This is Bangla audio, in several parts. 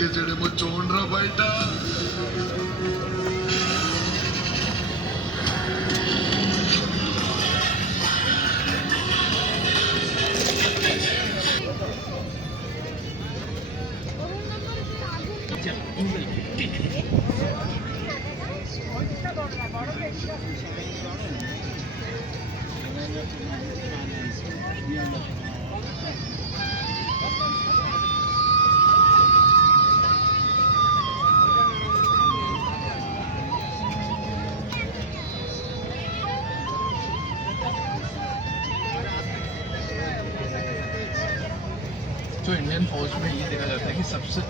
నరికేసాడేమో చూడరా బయట. जो इंडियन फौज में ये देखा जाता है कि सबसे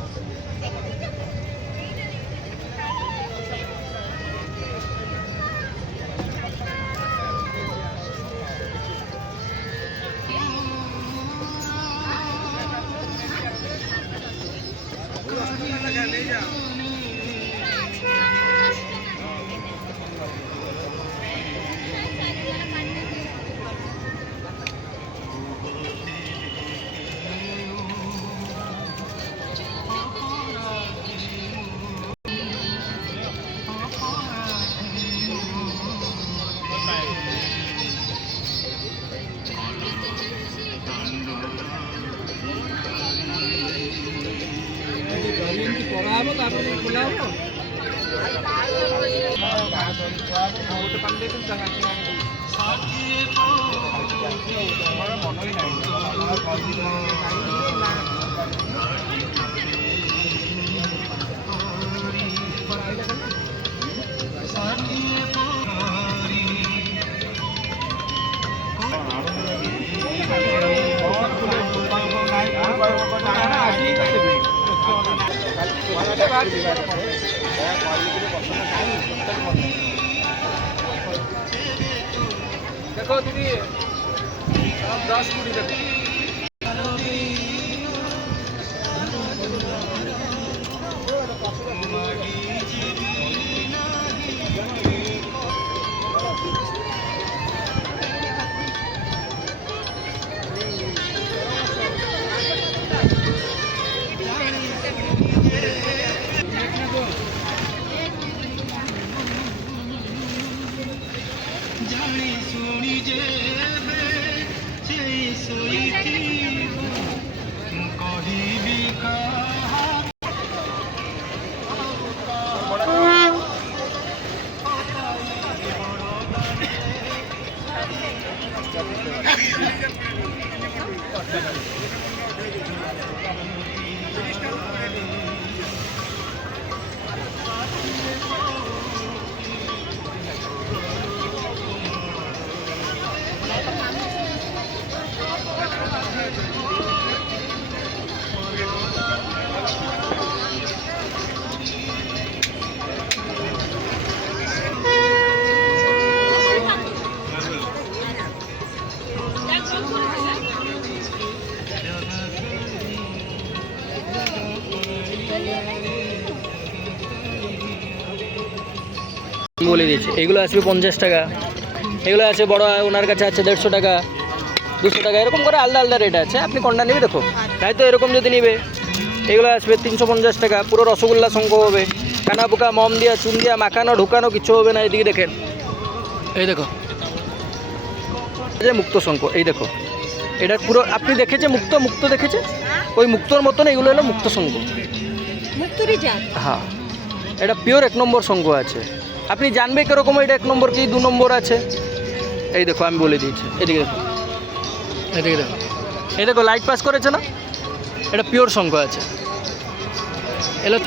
देखो दीदी 10 पूरी देखो বলে দিয়েছি এগুলো আসবে 50 টাকা, এগুলো আছে বড় ওনার কাছে আছে 150 টাকা, 200 টাকা, এরকম করে আলাদা আলাদা রেট আছে। আপনি কোনটা নেবে দেখো, তাই তো এরকম যদি নেবে এগুলো আসবে 350 টাকা। পুরো রসগোল্লা শঙ্খ হবে, কানা পোকা মম দিয়া চুন দিয়া মাখানো ঢুকানো কিছু হবে না। এদিকে দেখেন, এই দেখো যে মুক্ত শঙ্খ, এই দেখো এটা পুরো আপনি দেখেছে মুক্ত মুক্ত দেখেছে, ওই মুক্তর মতন এগুলো হলো মুক্ত শঙ্খ। হ্যাঁ, এটা পিওর 1 নম্বর শঙ্খ আছে। আপনি জানবে কীরকম এটা 1 নম্বর কি 2 নম্বর আছে। এই দেখো আমি বলে দিয়েছি, এদিকে দেখো, এদিকে দেখো, এই দেখো লাইট পাস করেছে না, এটা পিওর শঙ্খ আছে। এলো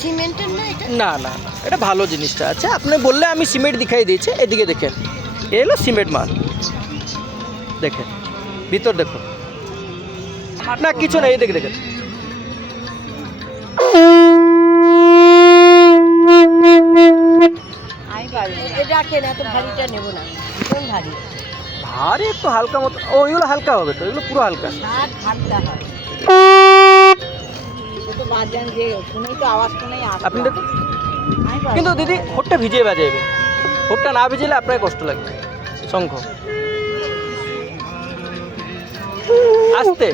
সিমেন্টের না এটা? না না না, এটা ভালো জিনিসটা আছে। আপনি বললে আমি সিমেন্ট দেখাই দিয়েছি। এদিকে দেখেন, এ হলো সিমেন্ট মাল। দেখেন ভিতর দেখুন, না কিছু না, এই দেখে দেখেন। আমি পারি না। এটা কেন এত ভারীটা নেব না, ভীষণ ভারী। ভারী একটু হালকা মতো, ওইগুলো হালকা হবে তো, এগুলো পুরো হালকা। শাক হালকা হয়। ও তো বাজান যে শুনেই তো আওয়াজ শুনেই আসে। আপনি দেখুন, আমি পারি কিন্তু না। দিদি হোটটা ভিজিয়ে বাজাইবে, হোটটা না ভিজিলে আপনার কষ্ট লাগবে। শঙ্খ আস্তে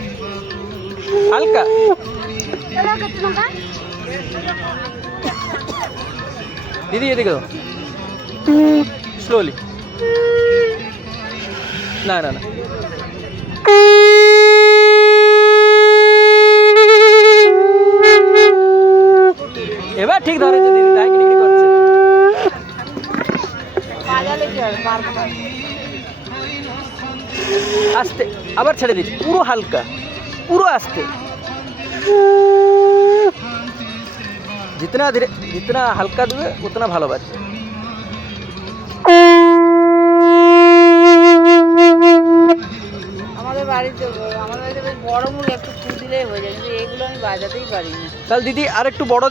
হালকা, দিদি এদিকে দাও, স্লোলি। না না না, এবার ঠিক ধরেছে দিদি, তাই কিনি করছে। বাজালে কি হবে, পারবো না। আস্তে, আবার ছেড়ে দিচ্ছি, পুরো হালকা, পুরো আস্তে। जितना धीरे, जितना हल्का देवे उतना ভালো বাজবে। আমাদের বাড়িতে বেশ বড় মুখ একটু ফু দিলেই হয়ে যায়, কিন্তু এগুলো আমি বাজাতেই পারি না। তাহলে দিদি আর একটু বড়